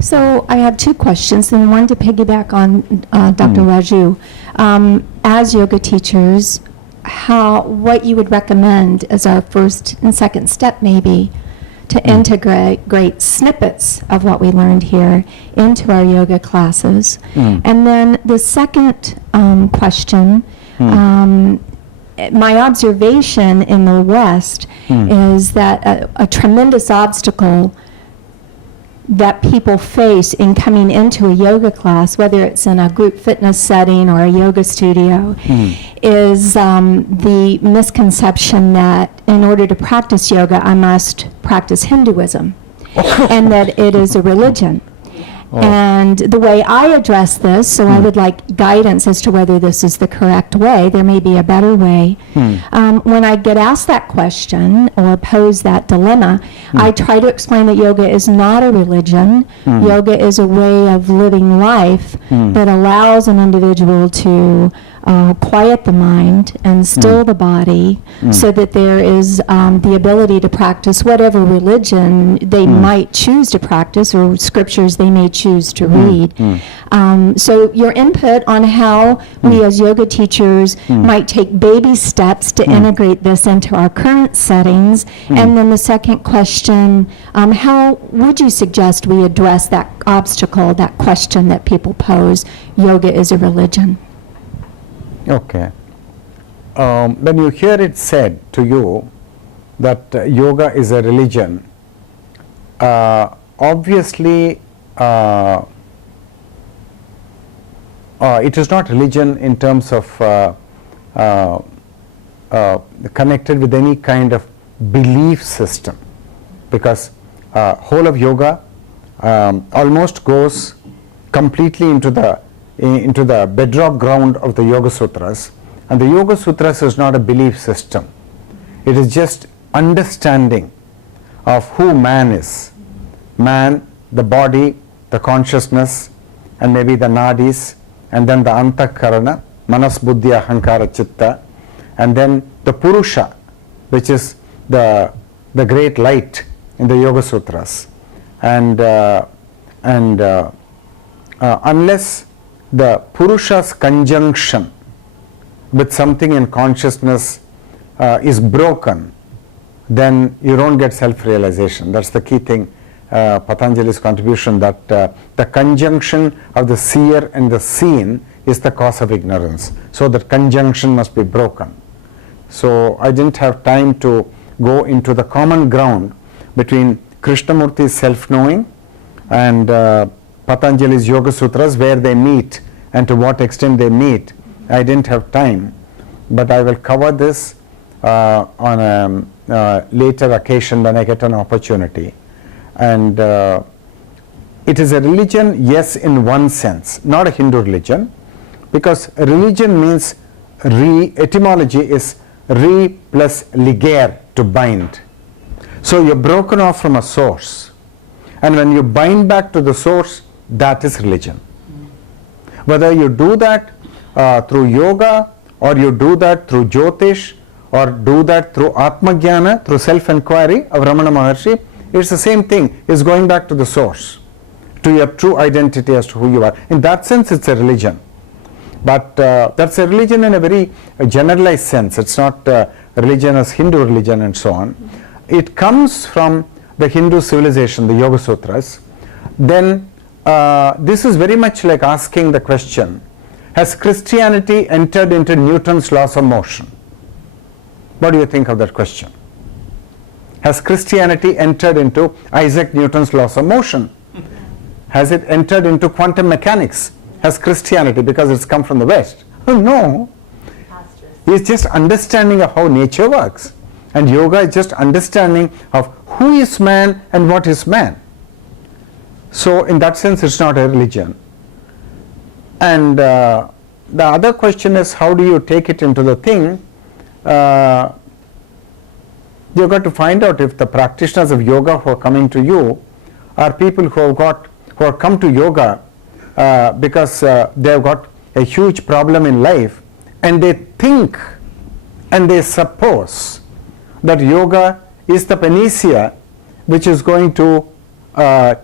So I have two questions, and one to piggyback on Dr. Raju. As yoga teachers, what you would recommend as our first and second step maybe to integrate great snippets of what we learned here into our yoga classes. And then the second question, my observation in the West is that a tremendous obstacle that people face in coming into a yoga class, whether it's in a group fitness setting or a yoga studio, is the misconception that in order to practice yoga, I must practice Hinduism, and that it is a religion. And the way I address this, so I would like guidance as to whether this is the correct way, there may be a better way. When I get asked that question or pose that dilemma, I try to explain that yoga is not a religion. Yoga is a way of living life that allows an individual to quiet the mind and still the body so that there is the ability to practice whatever religion they might choose to practice or scriptures they may choose to read. So your input on how we as yoga teachers might take baby steps to integrate this into our current settings. And then the second question, how would you suggest we address that obstacle, that question that people pose, yoga is a religion? Okay. When you hear it said to you that yoga is a religion, obviously it is not religion in terms of connected with any kind of belief system, because whole of yoga almost goes completely into the bedrock ground of the Yoga Sutras, and the Yoga Sutras is not a belief system. It is just understanding of who man is. Man, the body, the consciousness, and maybe the nadis, and then the antakarana, manas, buddhi, ahankara, chitta, and then the purusha, which is the great light in the Yoga Sutras. And unless the Purusha's conjunction with something in consciousness is broken, then you don't get self-realization. That's the key thing, Patanjali's contribution, that the conjunction of the seer and the seen is the cause of ignorance. So that conjunction must be broken. So I didn't have time to go into the common ground between Krishnamurti's self-knowing and Patanjali's Yoga Sutras, where they meet and to what extent they meet. I didn't have time, but I will cover this on a later occasion when I get an opportunity. And it is a religion, yes, in one sense, not a Hindu religion, because religion means etymology is re plus ligare, to bind. So you're broken off from a source, and when you bind back to the source, that is religion. Whether you do that through yoga, or you do that through Jyotish, or do that through Atma-jnana, through self-inquiry of Ramana Maharshi, it's the same thing. It's going back to the source, to your true identity as to who you are. In that sense, it's a religion. But that's a religion in a very generalized sense. It's not religion as Hindu religion and so on. It comes from the Hindu civilization, the Yoga Sutras. Then this is very much like asking the question, has Christianity entered into Newton's laws of motion? What do you think of that question? Has Christianity entered into Isaac Newton's laws of motion? Has it entered into quantum mechanics? Has Christianity, because it's come from the West? Oh, no. It's just understanding of how nature works. And yoga is just understanding of who is man and what is man. So in that sense, it's not a religion. And the other question is, how do you take it into the thing? You've got to find out if the practitioners of yoga who are coming to you are people who have come to yoga because they've got a huge problem in life, and they think and they suppose that yoga is the panacea which is going to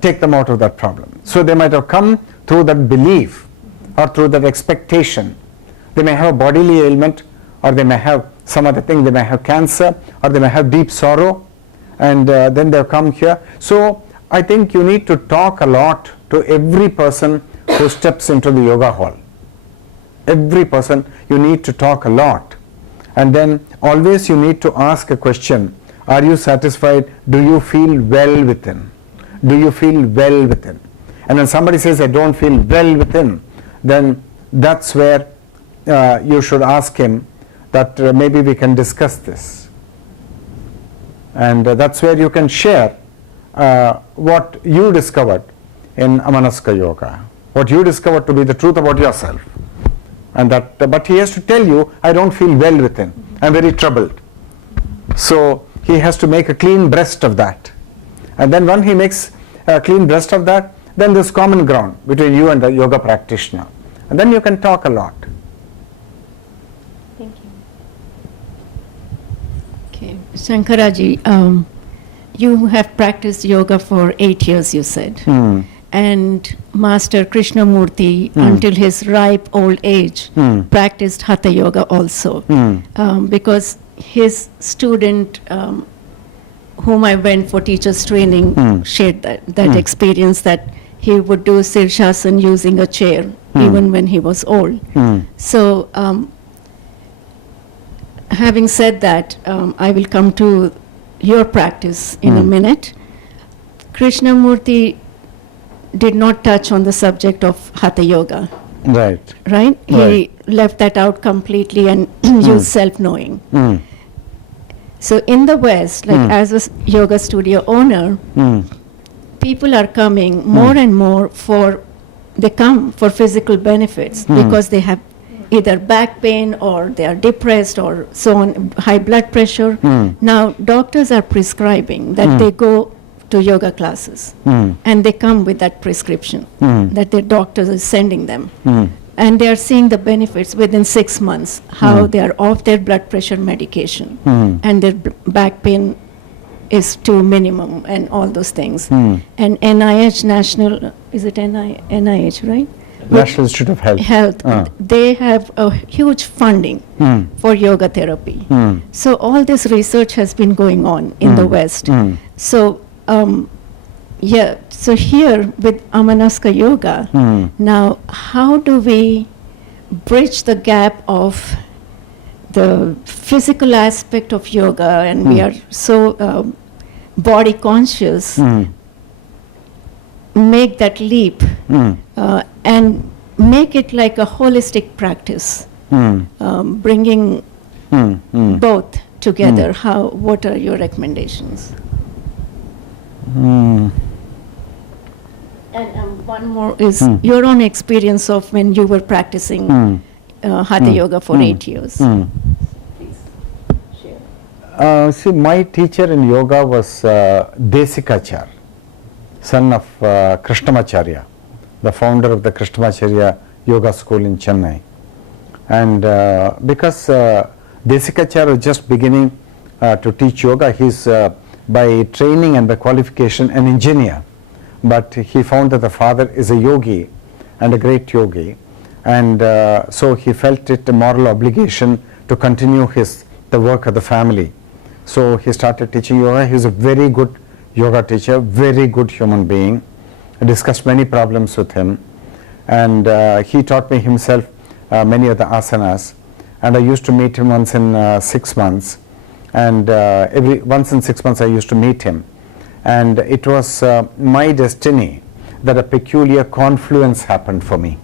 take them out of that problem. So they might have come through that belief or through that expectation. They may have a bodily ailment, or they may have some other thing, they may have cancer, or they may have deep sorrow, and then they've come here. So I think you need to talk a lot to every person who steps into the yoga hall. Every person you need to talk a lot, and then always you need to ask a question: are you satisfied? Do you feel well within? Do you feel well within? And when somebody says, I don't feel well within, then that's where you should ask him that maybe we can discuss this. And that's where you can share what you discovered in Amanaska Yoga, what you discovered to be the truth about yourself. And that, but he has to tell you, I don't feel well within, I'm very troubled. So he has to make a clean breast of that. And then when he makes a clean breast of that, then there's common ground between you and the yoga practitioner. And then you can talk a lot. Thank you. Okay, Shankaraji, you have practiced yoga for 8 years, you said. And Master Krishnamurti, until his ripe old age, practiced Hatha Yoga also. Because his student, whom I went for teacher's training, shared that experience that he would do Sirshasan using a chair, even when he was old. So, having said that, I will come to your practice in a minute. Krishnamurti did not touch on the subject of Hatha Yoga. Right. Right? He left that out completely and used self-knowing. So in the West, like as a yoga studio owner, people are coming more and more they come for physical benefits because they have either back pain or they are depressed or so on, high blood pressure. Now doctors are prescribing that they go to yoga classes and they come with that prescription that their doctors are sending them. And they are seeing the benefits within 6 months, how they are off their blood pressure medication and their back pain is to minimum and all those things. And NIH, National, is it NIH, right? National Institute of Health. They have a huge funding for yoga therapy. So all this research has been going on in the West. So so here with Amanaska Yoga, now how do we bridge the gap of the physical aspect of yoga, and we are so body conscious, make that leap and make it like a holistic practice, bringing both together. What are your recommendations? And one more is your own experience of when you were practicing Hatha Yoga for 8 years. Please share. See, my teacher in yoga was Desikachar, son of Krishnamacharya, the founder of the Krishnamacharya Yoga School in Chennai. And because Desikachar was just beginning to teach yoga, he's by training and by qualification an engineer, but he found that the father is a yogi and a great yogi, and so he felt it a moral obligation to continue the work of the family. So he started teaching yoga. He was a very good yoga teacher, very good human being. I discussed many problems with him, and he taught me himself many of the asanas, and I used to meet him once in 6 months. And once in 6 months I used to meet him, and it was my destiny that a peculiar confluence happened for me.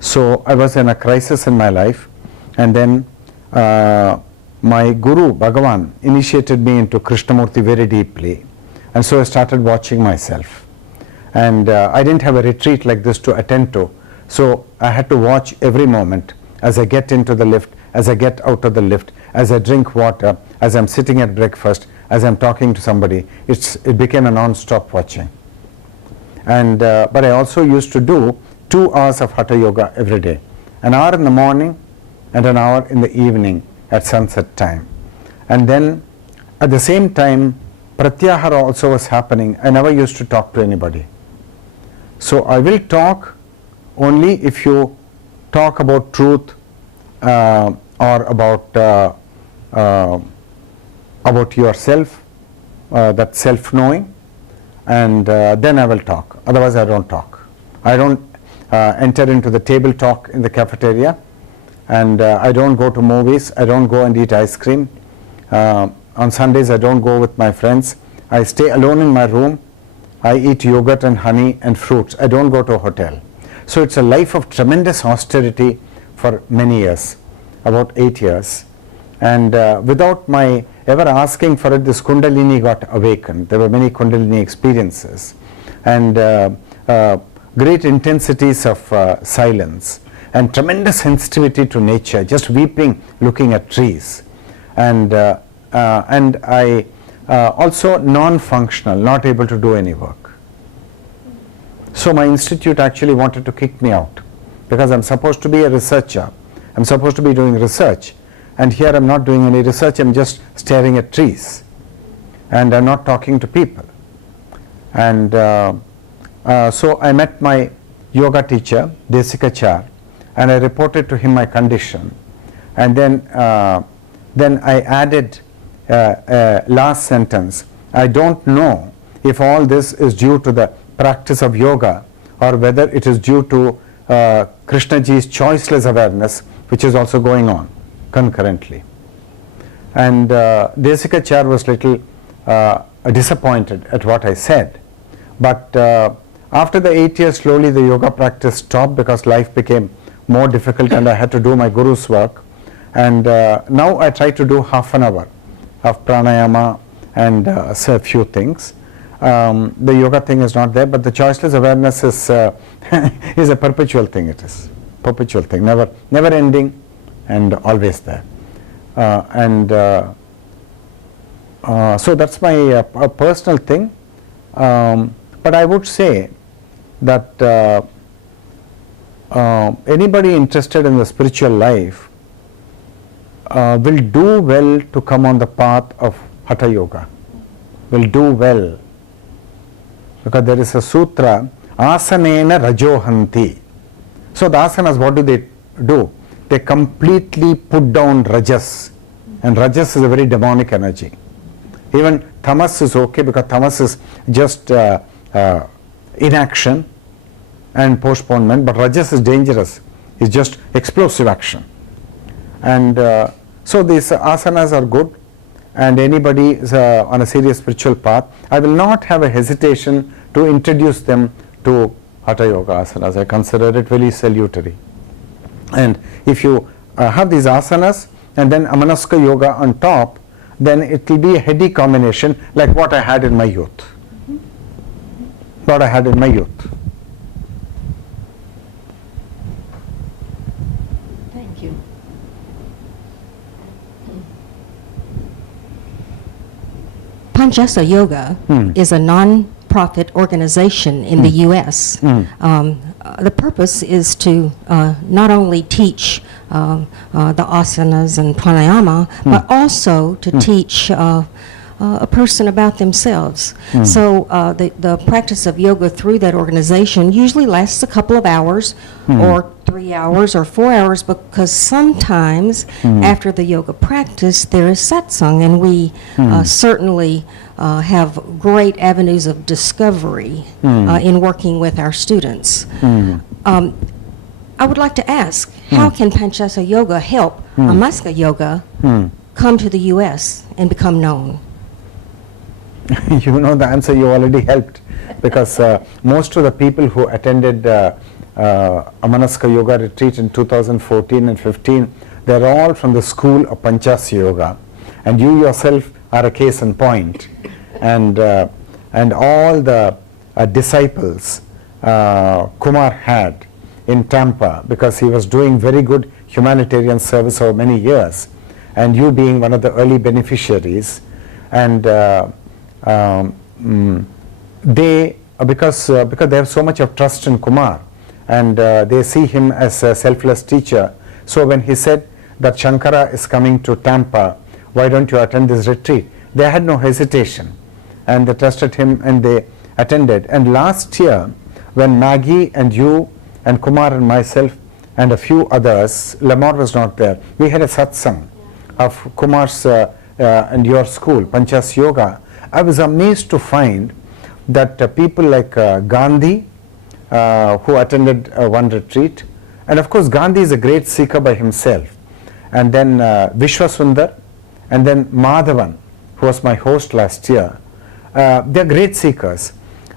So I was in a crisis in my life, and then my Guru Bhagavan initiated me into Krishnamurti very deeply, and so I started watching myself. And I didn't have a retreat like this to attend to, so I had to watch every moment as I get into the lift, as I get out of the lift, as I drink water, as I'm sitting at breakfast, as I'm talking to somebody. It became a non-stop watching. And but I also used to do 2 hours of Hatha Yoga every day, an hour in the morning and an hour in the evening at sunset time. And then at the same time, pratyahara also was happening, I never used to talk to anybody. So I will talk only if you talk about truth or about yourself, that self-knowing, and then I will talk. Otherwise I don't talk. I don't enter into the table talk in the cafeteria, and I don't go to movies, I don't go and eat ice cream. On Sundays I don't go with my friends. I stay alone in my room. I eat yogurt and honey and fruits. I don't go to a hotel. So it's a life of tremendous austerity for many years, about 8 years. And without my ever asking for it, this Kundalini got awakened. There were many Kundalini experiences, and great intensities of silence, and tremendous sensitivity to nature, just weeping looking at trees. And I also non-functional, not able to do any work. So my institute actually wanted to kick me out, because I'm supposed to be a researcher. I'm supposed to be doing research, and here I'm not doing any research. I'm just staring at trees, and I'm not talking to people. And so I met my yoga teacher, Desikachar, and I reported to him my condition. And then I added last sentence, I don't know if all this is due to the practice of yoga, or whether it is due to Krishnaji's choiceless awareness, which is also going on concurrently. And Desikachar was little disappointed at what I said. But after the 8 years, slowly the yoga practice stopped, because life became more difficult and I had to do my guru's work. And now I try to do half an hour of pranayama and say a few things. The yoga thing is not there, but the choiceless awareness is is a perpetual thing. It is perpetual thing, never ending, and always there. So that's my personal thing. But I would say that anybody interested in the spiritual life will do well to come on the path of Hatha Yoga. Will do well, because there is a sutra, asanena rajohanti. So the asanas, what do? They completely put down rajas, and rajas is a very demonic energy. Even tamas is okay, because tamas is just inaction and postponement, but rajas is dangerous. It's just explosive action. And so these asanas are good, and anybody is on a serious spiritual path, I will not have a hesitation to introduce them to Hatha Yoga asanas. I consider it very salutary. And if you have these asanas and then Amanaska Yoga on top, then it will be a heady combination, like what I had in my youth. What I had in my youth. Thank you. Prajnya Yoga is a non-profit organization in the U.S. The purpose is to not only teach the asanas and pranayama, but also to teach a person about themselves. So the practice of yoga through that organization usually lasts a couple of hours, or 3 hours or 4 hours, because sometimes after the yoga practice there is satsang, and we certainly have great avenues of discovery in working with our students. I would like to ask, how can Prajnya Yoga help Amanaska Yoga come to the U.S. and become known? You know the answer. You already helped, because most of the people who attended Amanaska Yoga retreat in 2014 and 15, they're all from the school of Prajnya Yoga, and you yourself are a case in point. And all the disciples Kumar had in Tampa, because he was doing very good humanitarian service over many years, and you being one of the early beneficiaries, and they because they have so much of trust in Kumar, and they see him as a selfless teacher. So when he said that Sankara is coming to Tampa, why don't you attend this retreat? They had no hesitation. and they trusted him and they attended. And last year, when Maggie and you and Kumar and myself and a few others, Lamar was not there, we had a satsang of Kumar's and your school, Panchas Yoga. I was amazed to find that people like Gandhi, who attended one retreat, and of course Gandhi is a great seeker by himself, and then Vishwasundar, and then Madhavan, who was my host last year. They're great seekers,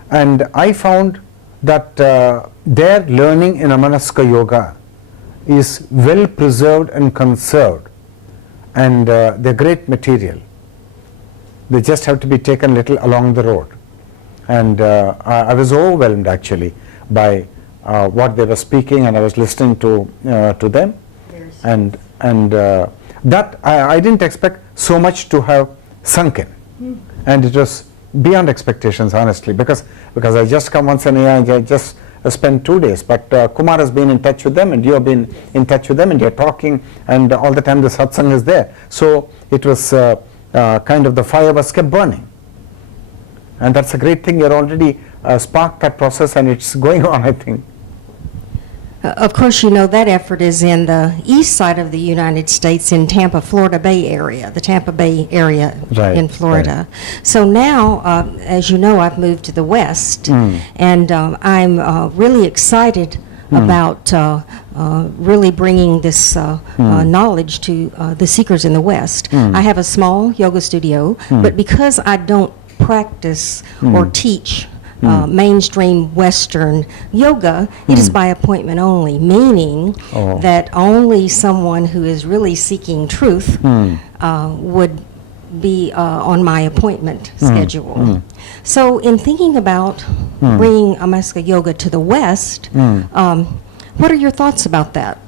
and I found that their learning in Amanaska Yoga is well preserved and conserved, and they're great material. They just have to be taken little along the road. And I was overwhelmed actually by what they were speaking, and I was listening to them, and that I didn't expect so much to have sunk in, and it was beyond expectations, honestly, because I just come once in a year and I just spend 2 days, but Kumar has been in touch with them, and you have been in touch with them, and you're talking, and all the time the satsang is there. So it was kind of the fire was kept burning, and that's a great thing. You're already sparked that process, and it's going on, I think. Of course, you know that effort is in the east side of the United States in Tampa, Florida Bay area, the Tampa Bay area in Florida. Right. So now, as you know, I've moved to the west, and I'm really excited about really bringing this knowledge to the seekers in the west. I have a small yoga studio, but because I don't practice or teach mainstream Western yoga, it is by appointment only, meaning that only someone who is really seeking truth would be on my appointment schedule. So in thinking about bringing Amanaska Yoga to the West, what are your thoughts about that?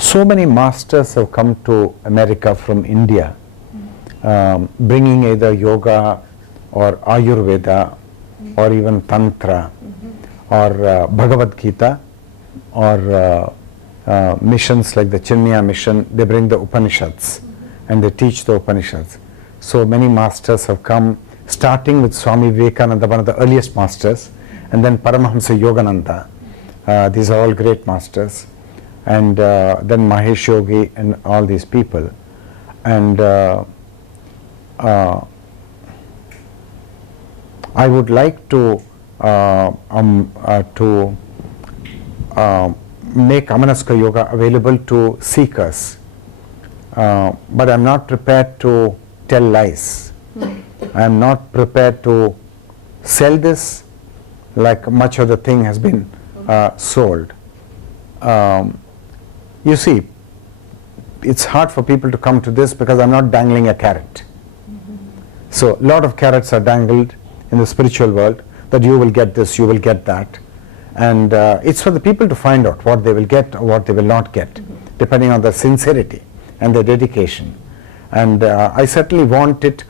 So many masters have come to America from India, bringing either yoga or Ayurveda or even Tantra or Bhagavad Gita or missions like the Chinya mission. They bring the Upanishads and they teach the Upanishads. So many masters have come, starting with Swami Vivekananda, one of the earliest masters, and then Paramahamsa Yogananda. These are all great masters. And then Mahesh Yogi and all these people, and I would like to make Amanaska Yoga available to seekers, but I'm not prepared to tell lies. I'm not prepared to sell this like much of the thing has been sold. You see, it's hard for people to come to this because I'm not dangling a carrot. So a lot of carrots are dangled in the spiritual world, that you will get this, you will get that. And it's for the people to find out what they will get or what they will not get, depending on their sincerity and their dedication. And I certainly want it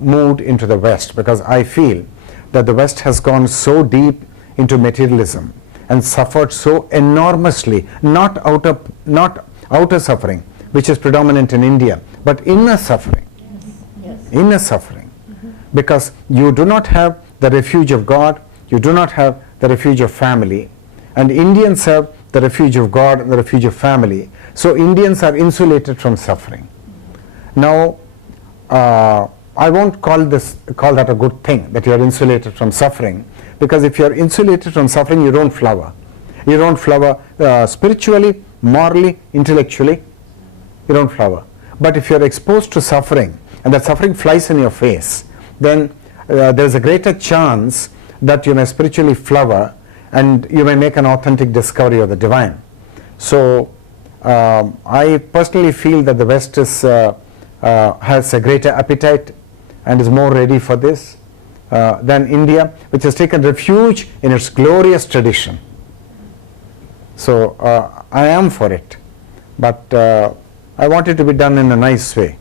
moved into the West, because I feel that the West has gone so deep into materialism and suffered so enormously, not outer suffering, which is predominant in India, but inner suffering. Inner suffering. Because you do not have the refuge of God, you do not have the refuge of family, and Indians have the refuge of God and the refuge of family. So Indians are insulated from suffering. Now, I won't call that a good thing, that you are insulated from suffering, because if you are insulated from suffering, you don't flower. You don't flower spiritually, morally, intellectually. You don't flower. But if you are exposed to suffering, and that suffering flies in your face, then there is a greater chance that you may spiritually flower, and you may make an authentic discovery of the divine. So I personally feel that the West has a greater appetite and is more ready for this than India, which has taken refuge in its glorious tradition. So I am for it, but I want it to be done in a nice way.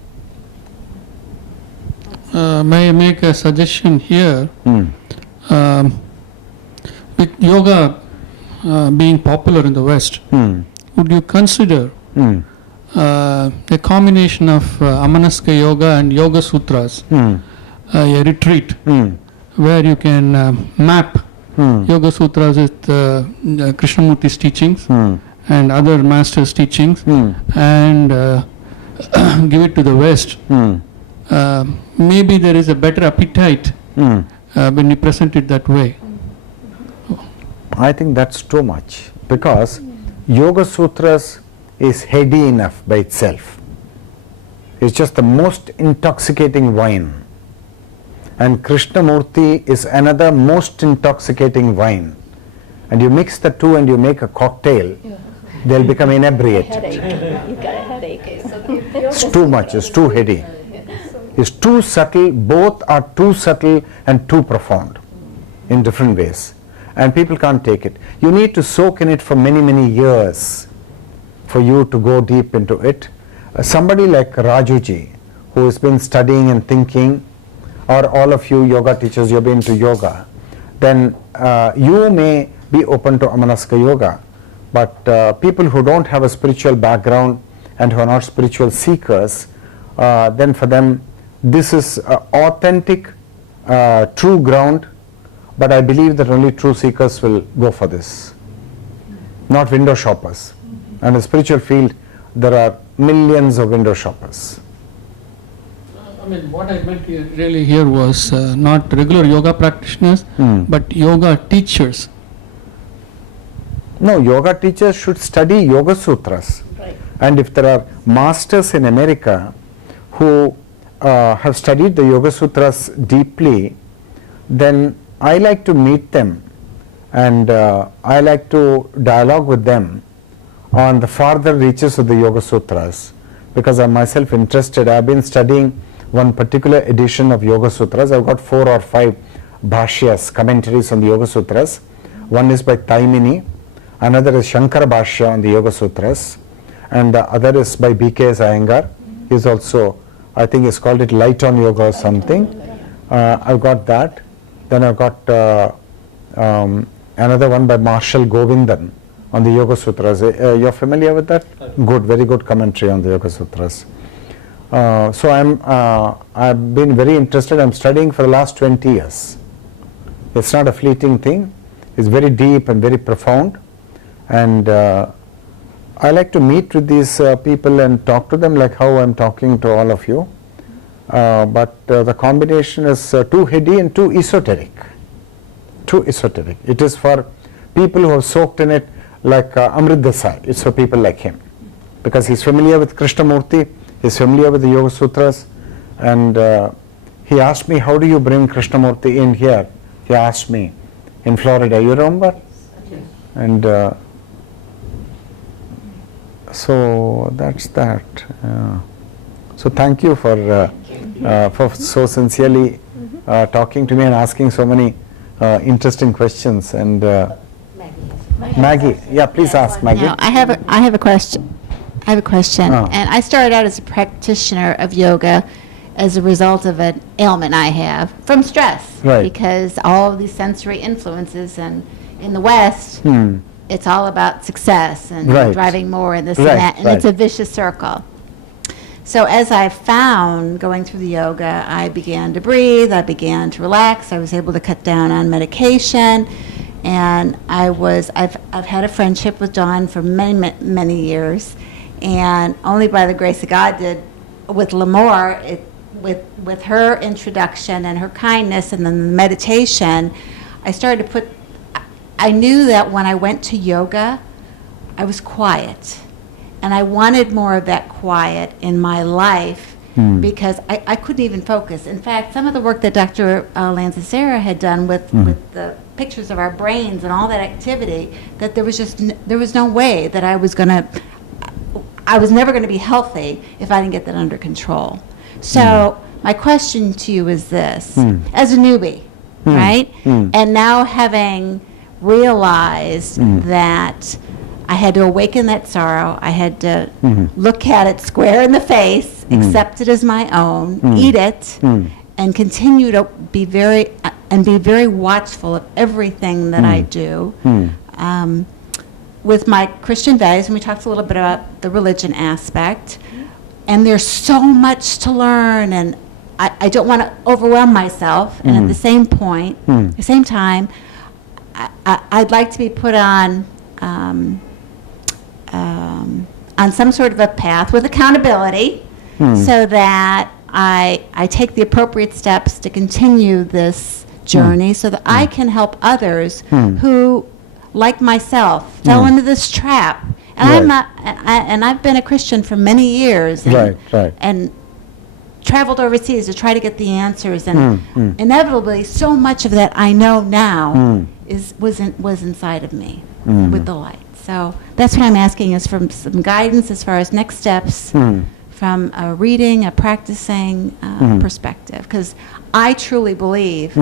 May I make a suggestion here? With yoga being popular in the West, would you consider a combination of Amanaska Yoga and Yoga Sutras, a retreat where you can map Yoga Sutras with Krishnamurti's teachings and other masters' teachings and give it to the West. Maybe there is a better appetite when you present it that way. I think that's too much, because Yoga Sutras is heady enough by itself. It's just the most intoxicating wine. And Krishnamurti is another most intoxicating wine. And you mix the two and you make a cocktail, they'll become inebriated. You've got a headache. It's too much, it's too heady. It's too subtle, both are too subtle and too profound in different ways. And people can't take it. You need to soak in it for many, many years for you to go deep into it. Somebody like Rajuji, who has been studying and thinking, or all of you yoga teachers, you've been to yoga, then you may be open to Amanaska Yoga. But people who don't have a spiritual background and who are not spiritual seekers, then for them this is authentic, true ground. But I believe that only true seekers will go for this, not window shoppers. And in the spiritual field, there are millions of window shoppers. I mean, what I meant really here was not regular yoga practitioners, but yoga teachers. No, yoga teachers should study Yoga Sutras. Right. And if there are masters in America who have studied the Yoga Sutras deeply, then I like to meet them and I like to dialogue with them on the farther reaches of the Yoga Sutras, because I'm myself interested. I've been studying one particular edition of Yoga Sutras. I've got 4 or 5 bhashyas, commentaries on the Yoga Sutras. One is by Taimini, another is Sankara Bhagavadpada on the Yoga Sutras, and the other is by B.K.S. Iyengar. He's also, I think he's called it Light on Yoga or something. I've got that. Then I've got another one by Marshall Govindan on the Yoga Sutras. You're familiar with that? Good, very good commentary on the Yoga Sutras. So I've been very interested. I'm studying for the last 20 years. It's not a fleeting thing. It's very deep and very profound. And I like to meet with these people and talk to them like how I'm talking to all of you. But the combination is too heady and too esoteric. Too esoteric. It is for people who have soaked in it, like Amrit Desai. It's for people like him, because he's familiar with Krishnamurti, he's familiar with the Yoga Sutras, and he asked me, how do you bring Krishnamurti in here? He asked me in Florida, you remember? Yes. And so that's that. So thank you for so sincerely talking to me and asking so many interesting questions. And Maggie, yeah, please ask, Maggie. Now, I have a question. And I started out as a practitioner of yoga as a result of an ailment I have from stress. Right. Because all of these sensory influences, and in the West, it's all about success and Right. driving more and this Right, and that, and it's right. a vicious circle. So as I found going through the yoga, I began to breathe, I began to relax, I was able to cut down on medication, and I've had a friendship with Dawn for many years, and only by the grace of God did, with L'Amour, with her introduction and her kindness and then the meditation, I started to put, I knew that when I went to yoga, I was quiet. And I wanted more of that quiet in my life because I couldn't even focus. In fact, some of the work that Dr. Lanzasera had done with the pictures of our brains and all that activity, that there was no way that I was never going to be healthy if I didn't get that under control. So my question to you is this, as a newbie, right? And now having realized that I had to awaken that sorrow. I had to look at it square in the face, accept it as my own, eat it, and continue to be very watchful of everything that I do. with my Christian values, and we talked a little bit about the religion aspect, and there's so much to learn, and I don't want to overwhelm myself, and at the same point, the same time, I'd like to be put on some sort of a path with accountability, so that I take the appropriate steps to continue this journey, so that I can help others who, like myself, fell into this trap. And I'm not, and I've been a Christian for many years, and traveled overseas to try to get the answers, and inevitably, so much of that I know now was inside of me with the light. So that's what I'm asking, is from some guidance as far as next steps from a reading, a practicing perspective, because I truly believe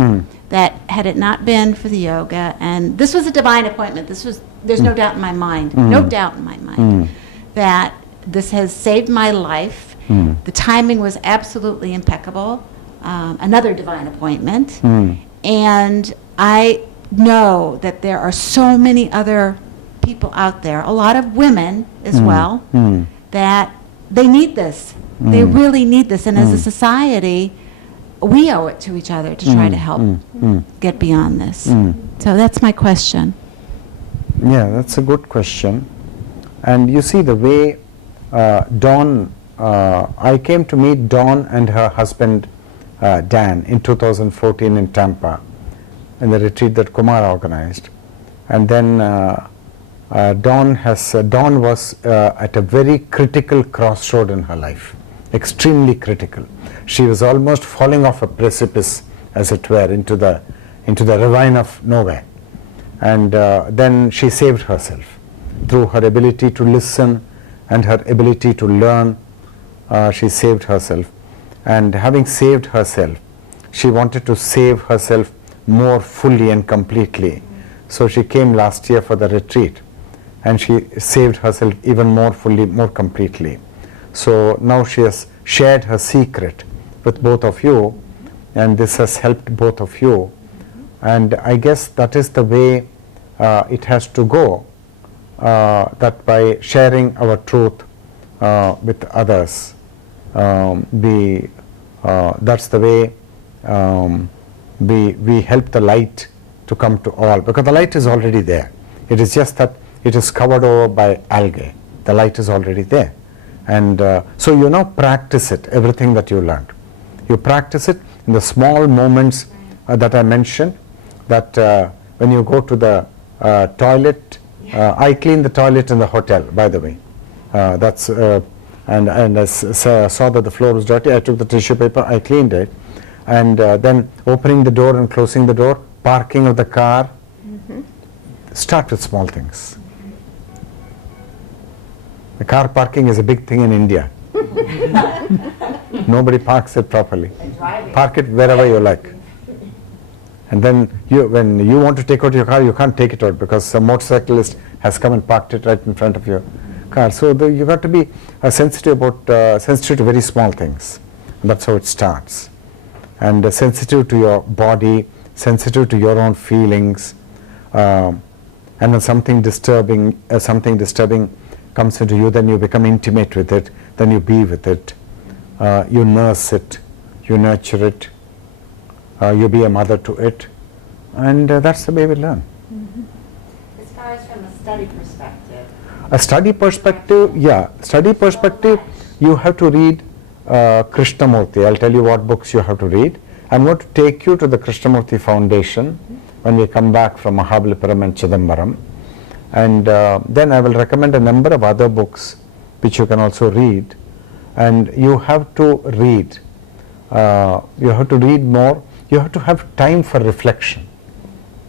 that had it not been for the yoga, and this was a divine appointment, there's no doubt in my mind, that this has saved my life. The timing was absolutely impeccable, another divine appointment, and I know that there are so many other people out there, a lot of women as well, that they need this. They really need this, and as a society, we owe it to each other to try to help get beyond this. So that's my question. Yeah, that's a good question. And you see the way Dawn, I came to meet Dawn and her husband Dan in 2014 in Tampa, in the retreat that Kumar organized. And then Dawn was at a very critical crossroad in her life, extremely critical. She was almost falling off a precipice, as it were, into the ravine of nowhere. And then she saved herself through her ability to listen and her ability to learn. She saved herself, and having saved herself, she wanted to save herself more fully and completely. So she came last year for the retreat, and she saved herself even more fully, more completely. So now she has shared her secret with both of you, and this has helped both of you. And I guess that is the way it has to go, that by sharing our truth with others, that's the way we help the light to come to all, because the light is already there. It is just that it is covered over by algae. The light is already there. And so you now practice it, everything that you learned. You practice it in the small moments that I mentioned, that when you go to the toilet, I clean the toilet in the hotel, by the way. And I saw that the floor was dirty, I took the tissue paper, I cleaned it. And then opening the door and closing the door, parking of the car. Start with small things. The car parking is a big thing in India. Nobody parks it properly. Park it wherever you like. And then when you want to take out your car, you can't take it out because a motorcyclist has come and parked it right in front of your car. So you got to be sensitive to very small things. And that's how it starts. And sensitive to your body, sensitive to your own feelings. And when something disturbing comes into you, then you become intimate with it, then you be with it, you nurse it, you nurture it, you be a mother to it, and that's the way we learn. As far as from a study perspective? A study perspective, you have to read Krishnamurti. I'll tell you what books you have to read. I'm going to take you to the Krishnamurti Foundation when we come back from Mahabalipuram and Chidambaram. And then I will recommend a number of other books which you can also read. And you have to read. You have to read more. You have to have time for reflection.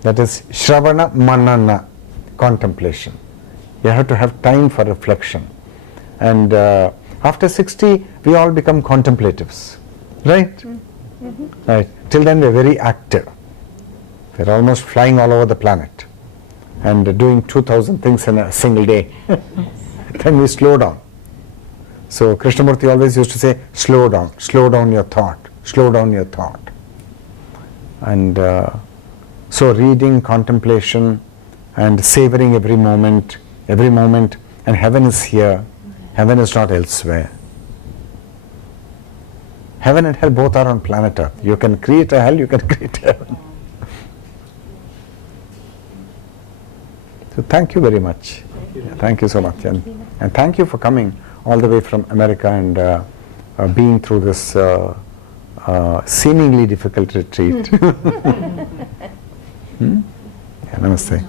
That is Shravana Manana, contemplation. You have to have time for reflection. And after 60, we all become contemplatives. Right? Right. Till then, we're very active. We're almost flying all over the planet and doing 2,000 things in a single day. Then we slow down. So Krishnamurti always used to say, slow down your thought, slow down your thought. And so reading, contemplation, and savoring every moment every moment, and heaven is here. Heaven is not elsewhere. Heaven and hell both are on planet Earth. You can create a hell, you can create heaven. So thank you very much. Thank you so much. And thank you for coming all the way from America and being through this seemingly difficult retreat. Yeah, namaste.